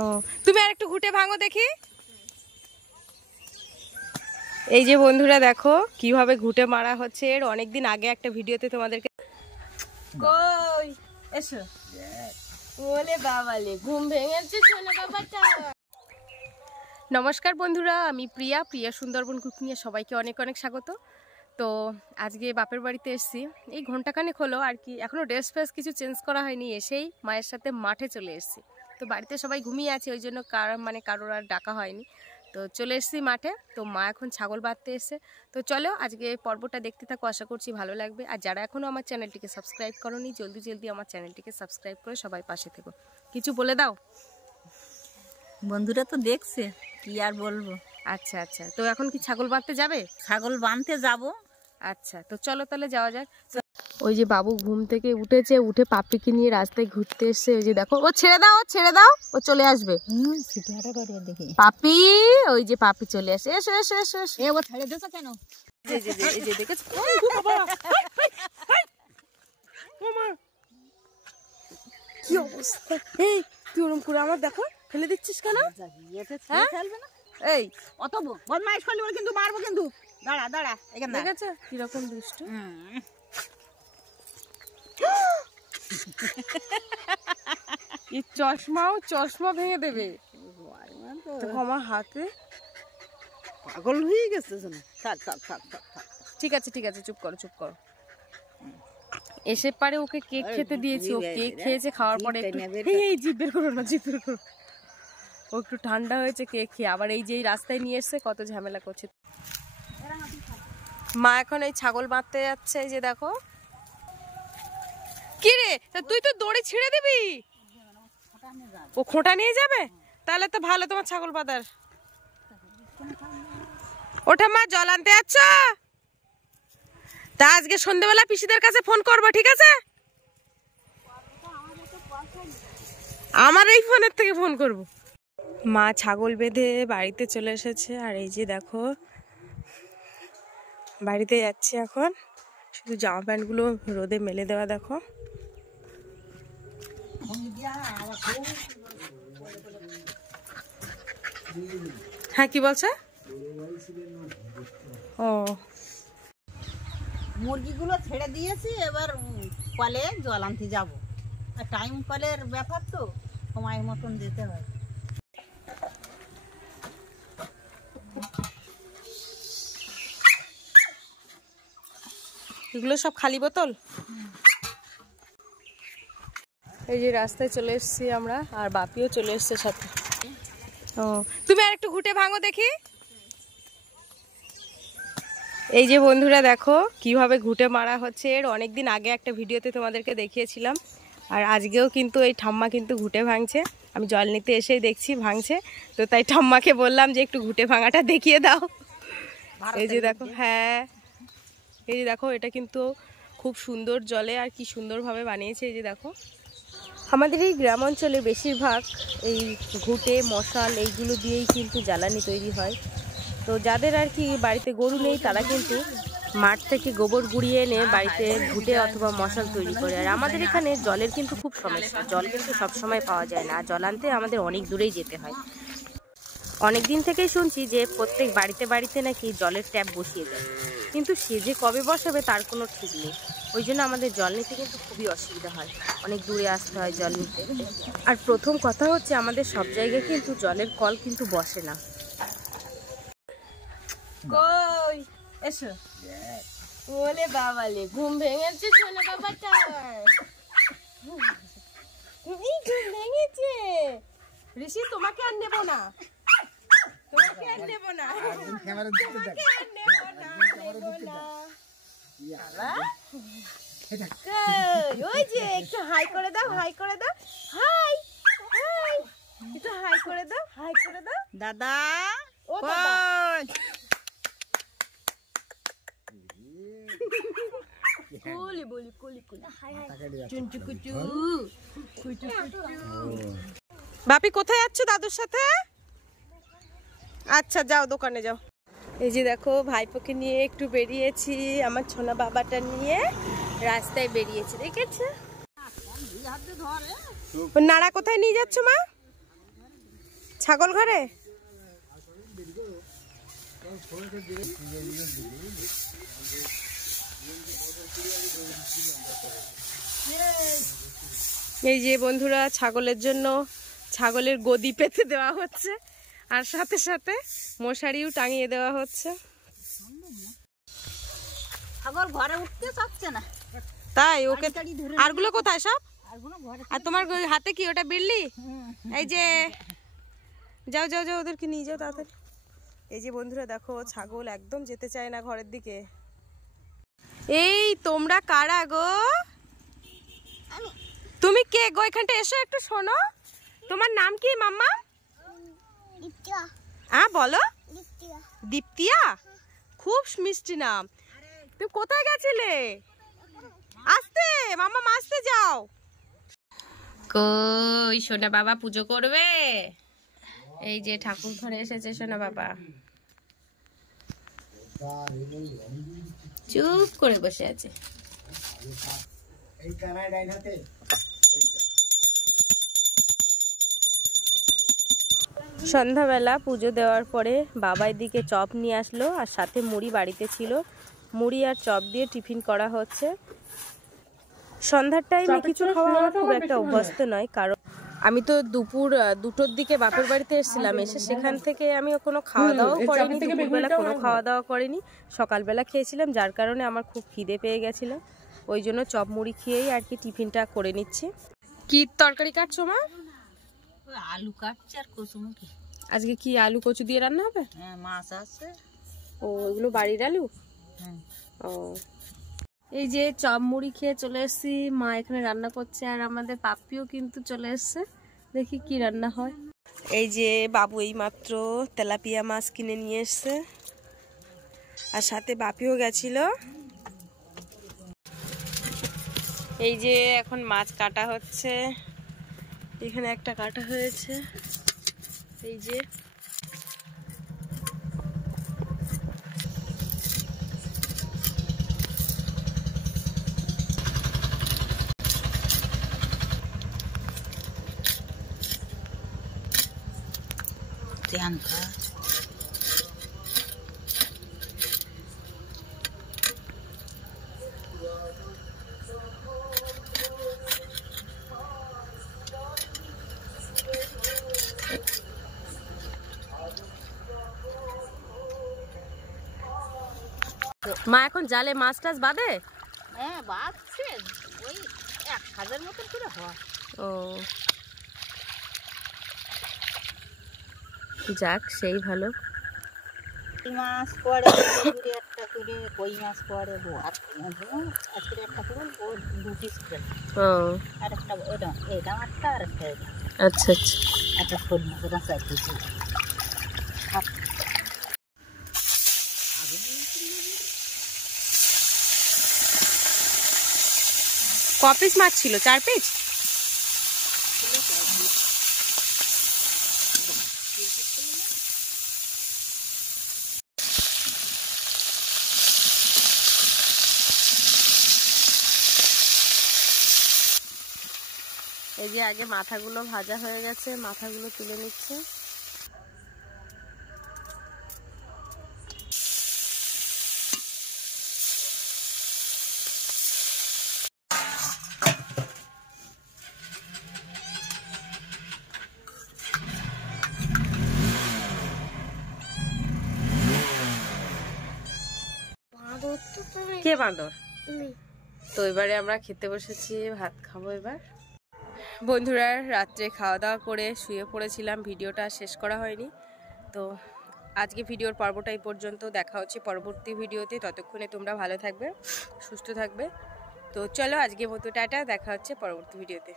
ও তুমি আর একটু ঘুটে ভাঙো দেখি। এই যে বন্ধুরা দেখো কিভাবে ঘুটে মারা হচ্ছে। এর অনেকদিন আগে একটা ভিডিওতে তোমাদেরকে কই এসো ওলে বাবালে ঘুম ভেঙেছে সোনা বাবাটা। নমস্কার বন্ধুরা, আমি প্রিয়া সুন্দরবন কুকিং এ সবাইকে অনেক অনেক স্বাগত। তো আজকে বাপের বাড়িতে এসেছি, এই ঘন্টাখানেক হলো আর কি। এখনো ড্রেস ফ্রেস কিছু চেঞ্জ করা হয়নি, এসেই মায়ের সাথে মাঠে চলে এসেছি। তো বাড়িতে সবাই ঘুমিয়ে আছে, ওই জন্য কারোর আর ডাকা হয়নি। তো চলে এসেছি মাঠে। তো মা এখন ছাগল বাঁধতে এসে। তো চলো আজকে পর্বটা দেখতে থাকো, আশা করছি ভালো লাগবে। আর যারা এখনও আমার চ্যানেলটিকে সাবস্ক্রাইব করোনি, জলদি আমার চ্যানেলটিকে সাবস্ক্রাইব করে সবাই পাশে থেকো। কিছু বলে দাও। বন্ধুরা তো দেখছে, কি আর বলবো। আচ্ছা আচ্ছা, তো এখন কি ছাগল বাঁধতে যাবে? ছাগল বাঁধতে যাব। আচ্ছা, তো চলো তাহলে যাওয়া যাক। ওই যে বাবু ঘুম থেকে উঠেছে, উঠে পাপিকে নিয়ে রাস্তায় ঘুরতে এসছে। ওই যে দেখো, ও ছেড়ে দাও, ও চলে আসবে। পাপি, ওই যে পাপি চলে আসে। এসো এসো এসো এসো। ও ছেড়ে দিয়েছো কেন? এই যে দেখেছো কি অবস্থা। এই তুই ওরম করে আমার দেখো ফেলে দিচ্ছিস কেন? এই অত বদমাইশ করলে বলে কিন্তু মারবো কিন্তু। দাঁড়া এখানে দেখেছো কিরকম দুষ্টু। এই চশমা ভেঙে দেবে আমার হাতে। পাগল হয়ে গেছে। ঠিক আছে চুপ করো। এসে পারে ওকে কেক খেতে দিয়েছি, ও কেক খেয়েছে। খাওয়ার পরে এই জিভ বের করো না। ও একটু ঠান্ডা হয়েছে কেক খেয়ে, আবার এই যে রাস্তায় নিয়ে এসছে, কত ঝামেলা করছে। মা এখন এই ছাগল বাঁধতে যাচ্ছে। এই যে দেখো। কি রে, তুই তো দড়ি ছিঁড়ে দিবি। ও খোঁটা নিয়ে যাবে? তাহলে তো ভালো তোমার ছাগল বাঁধার। ওঠা মা, জল আনতে যাচ্ছ? তা আজকে সন্ধ্যেবেলা পিসিদের কাছে ফোন করবো, ঠিক আছে? আমার এই ফোনের থেকে ফোন করব। মা ছাগল বেঁধে বাড়িতে চলে এসেছে। আর এই যে দেখো বাড়িতে যাচ্ছে এখন। শুধু জামা প্যান্ট গুলো রোদে মেলে দেওয়া। দেখো হ্যাঁ, কি বলছে? ও মুরগিগুলো ছেড়ে দিয়েছি, এবার কলে জল আনতে যাবো। টাইম কলের ব্যাপার তো, সময় মতন যেতে হয়। এগুলো সব খালি বোতল। এই যে রাস্তায় চলে এসেছি আমরা, আর বাপিও চলে এসছে সাথে। ও তুমি আর একটু ঘুটে ভাঙো দেখি। এই যে বন্ধুরা দেখো কিভাবে ঘুটে মারা হচ্ছে। এর অনেকদিন আগে একটা ভিডিওতে তোমাদেরকে দেখিয়েছিলাম। আর আজকেও কিন্তু এই ঠাম্মা কিন্তু ঘুটে ভাঙছে। আমি জল নিতে এসেই দেখছি ভাঙছে। তো তাই ঠাম্মাকে বললাম যে একটু ঘুটে ভাঙাটা দেখিয়ে দাও। এই যে দেখো, হ্যাঁ এই যে দেখো, এটা কিন্তু খুব সুন্দর জলে, আর কি সুন্দরভাবে বানিয়েছে। এই যে দেখো, আমাদের এই গ্রাম অঞ্চলে বেশিরভাগ এই ঘুটে মশাল এইগুলো দিয়েই কিন্তু জ্বালানি তৈরি হয়। তো যাদের আর কি বাড়িতে গরু নেই, তারা কিন্তু মাঠ থেকে গোবর গুঁড়িয়ে এনে বাড়িতে ঘুটে অথবা মশাল তৈরি করে। আর আমাদের এখানে জলের কিন্তু খুব সমস্যা, জল কিন্তু সবসময় পাওয়া যায় না। জল আনতে আমাদের অনেক দূরেই যেতে হয়। অনেক দিন থেকেই শুনছি যে প্রত্যেক বাড়িতে নাকি জলের ট্যাপ বসিয়ে দেয়, কিন্তু সে যে কবে বসাবে তার কোনো ঠিক নেই। ওই জন্য আমাদের জল নিতে কিন্তু খুবই অসুবিধা হয়, অনেক দূরে আসতে হয় জল নিতে। আর প্রথম কথা হচ্ছে, আমাদের সব জায়গায় কিন্তু জলের কল কিন্তু বসে না। কই এসো ওলে বাবালে ঘুম ভেঙেছে সোনা বাবাটা। ঘুম ভেঙেছে ঋষি, তোমাকে আর নেবো না। ওই যে একটু হাই করে দাও। হাই একটু হাই করে দাও। দাদা ও বাপি কোথায় যাচ্ছ? দাদুর সাথে? আচ্ছা যাও, দোকানে যাও। এই যে দেখো ভাইপোকে নিয়ে একটু বেরিয়েছি, আমার ছোনা বাবাটা নিয়ে রাস্তায় বেরিয়েছি, দেখেছো? নাড়া কোথায় নিয়ে যাচ্ছ মা? ছাগল ঘরে? এই যে বন্ধুরা, ছাগলের জন্য ছাগলের গদি পেতে দেওয়া হচ্ছে, আর সাথে সাথে মশারিও টাঙিয়ে দেওয়া হচ্ছে। ছাগল ঘরে উঠতে চাচ্ছে না, তাই ওকে। আরগুলো কোথায় সব? আর তোমার হাতে কি ওটা বিড়লি? এই যে যাও যাও যাও, ওদেরকে নিয়ে যাও তাড়াতাড়ি। এই যে বন্ধুরা দেখো, ছাগল একদম যেতে চায় না ঘরের দিকে। এই তোমরা কারা গো? তুমি কে গো? এখানটা এসো একটু শোনো। তোমার নাম কি মাম্মা? হ্যাঁ বলো। দীপ্তিয়া, খুব মিষ্টি নাম। তুমি কোথায় গেছিলে? আসতে মাম্মা, আসতে যাও। কই সোনা বাবা পুজো করবে? এই যে ঠাকুর ঘরে এসেছে সোনা বাবা, চুপ করে বসে আছে। সন্ধ্যাবেলা পুজো দেওয়ার পরে বাবা এদিকে চপ নিয়ে আসলো, আর সাথে মুড়ি বাড়িতে ছিল। মুড়ি আর চপ দিয়ে টিফিন করা হচ্ছে। সন্ধ্যার টাইমে কিছু খাওয়া আমার খুব একটা অভ্যস্ত নয়, কারণ আমি তো দুপুর 2টোর দিকে বাপের বাড়িতে এসেছিলাম। এসে সেখান থেকে আমি কোনো খাওয়া দাওয়াও করিনি, দুপুরবেলা কোনো খাওয়া দাওয়া করিনি, সকালবেলা খেয়েছিলাম, যার কারণে আমার খুব খিদে পেয়ে গেছিল। ওই জন্য চপ মুড়ি খেয়েই আর কি টিফিনটা করে নিচ্ছি। কি তরকারি কাটছো মা? আলু কাটছে আর কচুমুখি। আজকে কি আলু কচু দিয়ে রান্না হবে? হ্যাঁ, মাছ আছে। ও, ওগুলো বাড়ির আলু? ও। এই যে চপ মুড়ি খেয়ে চলে এসেছি, মা এখানে রান্না করছে, আর আমাদের পাপ্পিও কিন্তু চলে এসছে। দেখি কি রান্না হয়। এই যে বাবু এই মাত্র তেলাপিয়া মাছ কিনে নিয়ে এসছে, আর সাথে বাপিও গেছিল। এই যে এখন মাছ কাটা হচ্ছে, এখানে একটা কাটা হয়েছে। এই যে প্রিয়াঙ্কা মা এখন জালে মাছ টাছ বাঁধে? হ্যাঁ, বাঁধছে, ওই 1000 মতো করে হয়। ও যাক, সেই ভালো। মাছ পড়ে একটা করে, কই মাছ পড়ে, আজকে একটা করে 2 পিস করে। ও আর একটা এটা একটা, আর একটা এটা। আচ্ছা আচ্ছা। একটা শোল মাছ, ওটা 4 পিস। ক পিস মাছ ছিল? 4 পিস? এই যে আগে মাথাগুলো ভাজা হয়ে গেছে, মাথাগুলো তুলে নিচ্ছে। কে বাঁদর? তো এবারে আমরা খেতে বসেছি, ভাত খাবো এবার। বন্ধুরা, রাত্রে খাওয়া দাওয়া করে শুয়ে পড়েছিলাম, ভিডিওটা শেষ করা হয়নি। তো আজকে ভিডিওর পর্বটা এই পর্যন্ত, দেখা হচ্ছে পরবর্তী ভিডিওতে। ততক্ষণে তোমরা ভালো থাকবে, সুস্থ থাকবে। তো চলো আজকে মতো টাটা, দেখা হচ্ছে পরবর্তী ভিডিওতে।